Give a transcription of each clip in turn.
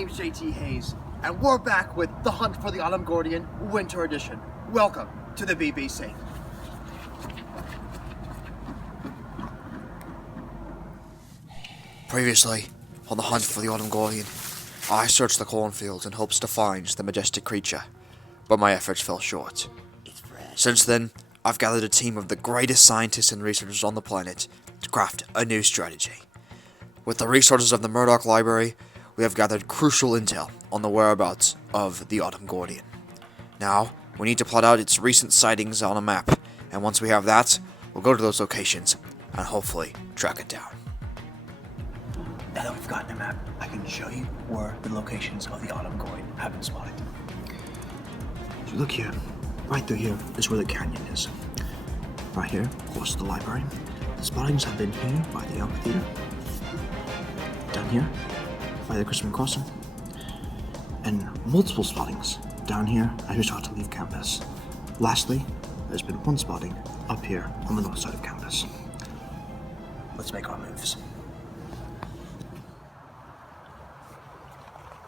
name's jthaze, and we're back with The Hunt for the Autumn Gourdian Winter Edition. Welcome to the BBC. Previously, on the hunt for the Autumn Gourdian, I searched the cornfields in hopes to find the majestic creature, but my efforts fell short. Since then, I've gathered a team of the greatest scientists and researchers on the planet to craft a new strategy. With the resources of the Murdoch Library, we have gathered crucial intel on the whereabouts of the Autumn Gourdian. Now, we need to plot out its recent sightings on a map, and once we have that, we'll go to those locations and hopefully track it down. Now that we've gotten a map, I can show you where the locations of the Autumn Gourdian have been spotted. So look here, right through here is where the canyon is. Right here, of course, the library. The spottings have been here by the amphitheater. Down here, by the Christmas crossing. And multiple spottings down here as we start to leave campus. Lastly, there's been one spotting up here on the north side of campus. Let's make our moves.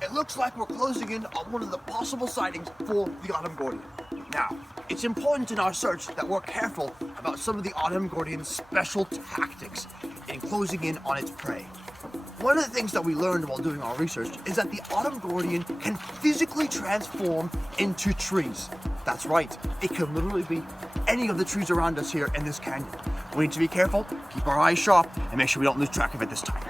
It looks like we're closing in on one of the possible sightings for the Autumn Gourdian. Now, it's important in our search that we're careful about some of the Autumn Gourdian's special tactics in closing in on its prey. One of the things that we learned while doing our research is that the Autumn Gourdian can physically transform into trees. That's right, it can literally be any of the trees around us here in this canyon. We need to be careful, keep our eyes sharp, and make sure we don't lose track of it this time.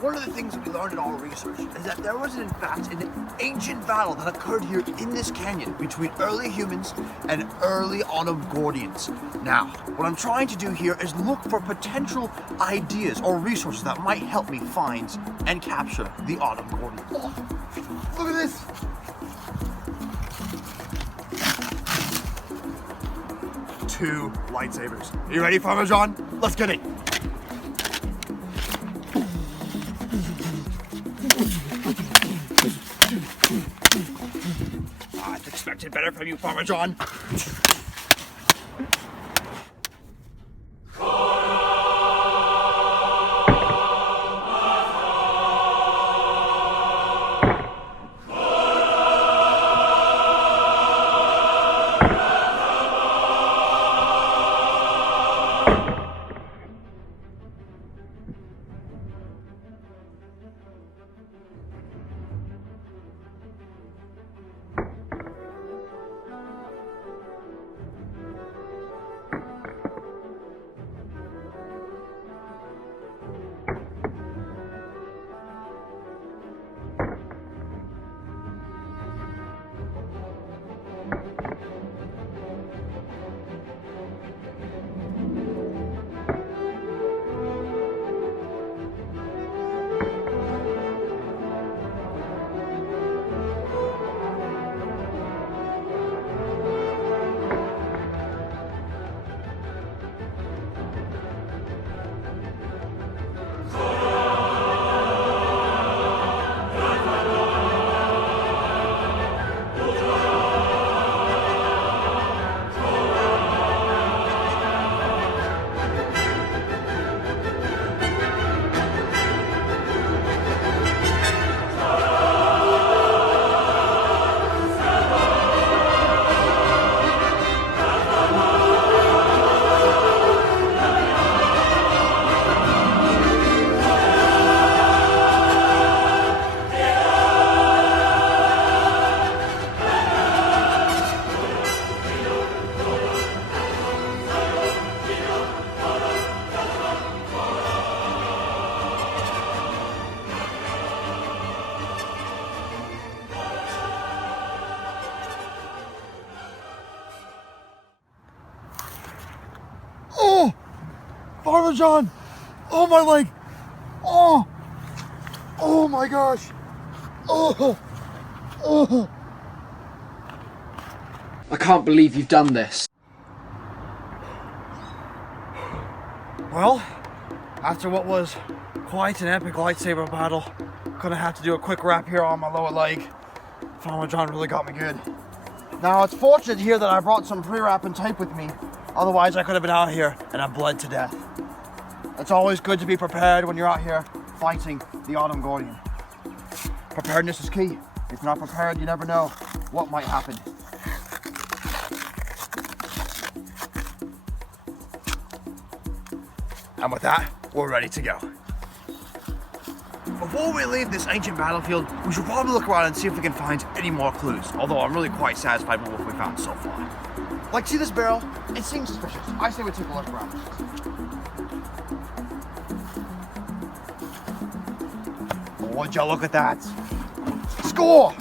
One of the things that we learned in our research is that there was in fact an ancient battle that occurred here in this canyon between early humans and early Autumn Gourdians. Now, what I'm trying to do here is look for potential ideas or resources that might help me find and capture the Autumn Gourdian. Oh, look at this! Two lightsabers. Are you ready, Farmer John? Let's get it! I expected better from you, Farmer John. Oh! Farmer John! Oh, my leg! Oh! Oh my gosh! Oh! Oh! I can't believe you've done this. Well, after what was quite an epic lightsaber battle, gonna have to do a quick wrap here on my lower leg. Farmer John really got me good. Now, it's fortunate here that I brought some pre-wrap and tape with me, Otherwise, I could have been out here and I bled to death. It's always good to be prepared when you're out here fighting the Autumn Gourdian. Preparedness is key. If you're not prepared, you never know what might happen. And with that, we're ready to go. Before we leave this ancient battlefield, we should probably look around and see if we can find any more clues, although I'm really quite satisfied with what we found so far. Like, see this barrel? It seems suspicious. I say we take a look around. Would you look at that? Score!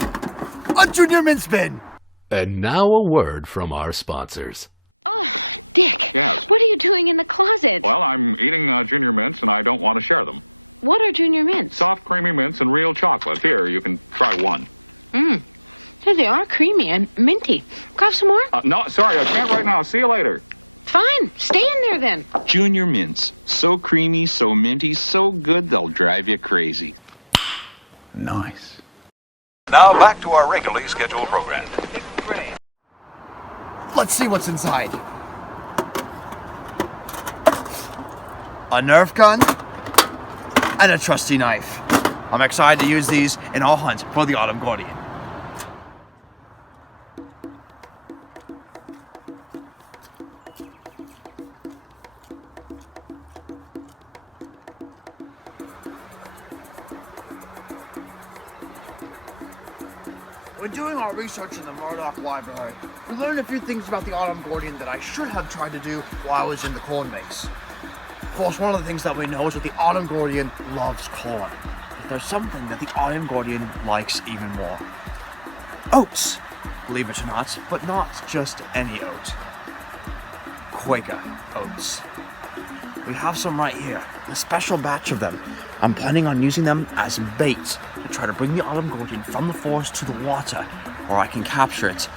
A junior mint spin! And now a word from our sponsors. Oh, Dick. Yes? What are you doing in the closet? Well, I'm eating junior mints, and I don't want to share them. What are junior mints? Soft, creamy mints and real chocolate. Here, you can try one. Hey, they are creamy and minty. Grab some more? No, sorry, I can't right now. See you later. Fine. Stay in there then. Junior Mints. So creamy, so minty, so good they'll drive you crazy. Nice. Now back to our regularly scheduled program. Let's see what's inside. A Nerf gun and a trusty knife. I'm excited to use these in our hunt for the Autumn Gourdian. When doing our research in the Murdoch Library, we learned a few things about the Autumn Gourdian that I should have tried to do while I was in the corn maze. Of course, one of the things that we know is that the Autumn Gourdian loves corn. But there's something that the Autumn Gourdian likes even more. Oats, believe it or not, but not just any oat. Quaker oats. We have some right here, a special batch of them. I'm planning on using them as bait to try to bring the Autumn Gourdian from the forest to the water, where I can capture it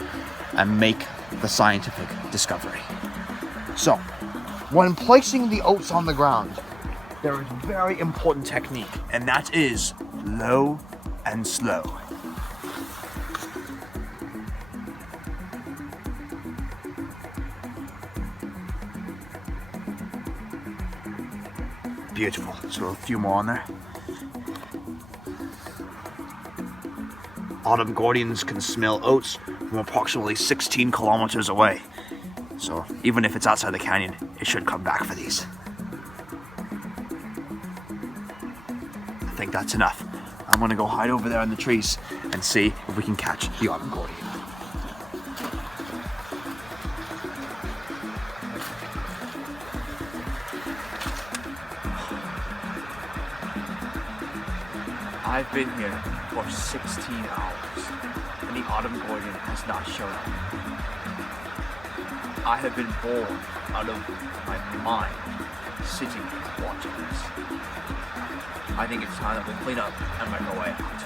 and make the scientific discovery. So, when placing the oats on the ground, there is a very important technique, and that is low and slow. Beautiful. So a few more on there. Autumn Gourdians can smell oats from approximately 16 kilometers away. So even if it's outside the canyon, it should come back for these. I think that's enough. I'm gonna go hide over there in the trees and see if we can catch the Autumn Gourdian. I've been here for 16 hours, and the Autumn Gourdian has not shown up. I have been born out of my mind, sitting here watching this. I think it's time that we clean up and make our way out.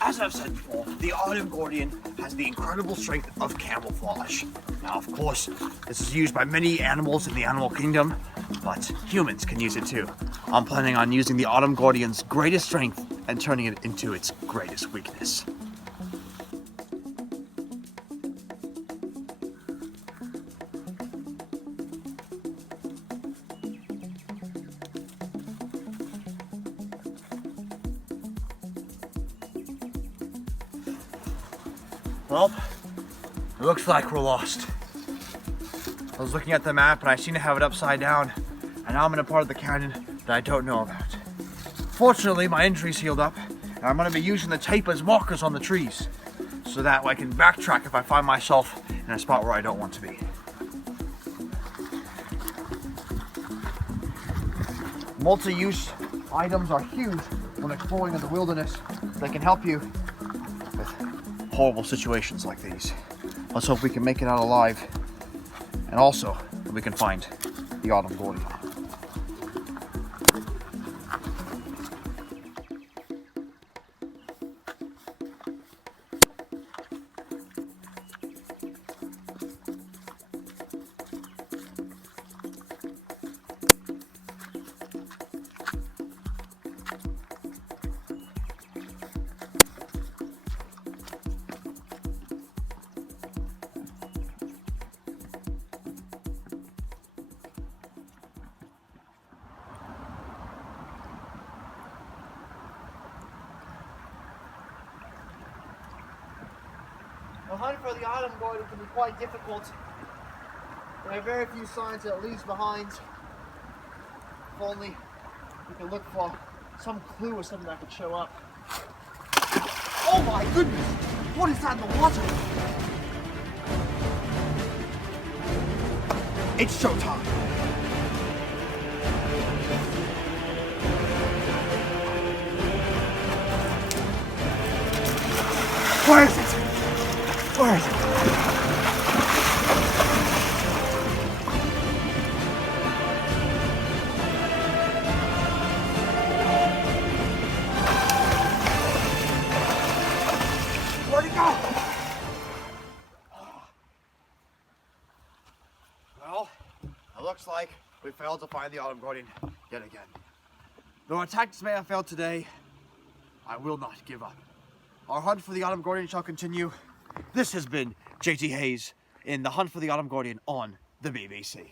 As I've said before, the Autumn Gourdian has the incredible strength of camouflage. Now, of course, this is used by many animals in the animal kingdom, but humans can use it too. I'm planning on using the Autumn Gourdian's greatest strength and turning it into its greatest weakness. Well, it looks like we're lost. I was looking at the map and I seem to have it upside down, and now I'm in a part of the canyon that I don't know about. Fortunately, my injuries healed up, and I'm going to be using the tape as markers on the trees, so that I can backtrack if I find myself in a spot where I don't want to be. Multi-use items are huge when exploring in the wilderness. They can help you with horrible situations like these. Let's hope we can make it out alive, and also that we can find the Autumn Gourdian. hunt for the Autumn Gourdian can be quite difficult. There are very few signs that it leaves behind. If only we could look for some clue or something that could show up. Oh my goodness! What is that in the water? It's showtime! Where is it? Where is it? Where'd it go? Well, it looks like we failed to find the Autumn Gourdian yet again. Though our tactics may have failed today, I will not give up. Our hunt for the Autumn Gourdian shall continue. This has been jthaze in the hunt for the Autumn Gourdian on the BBC.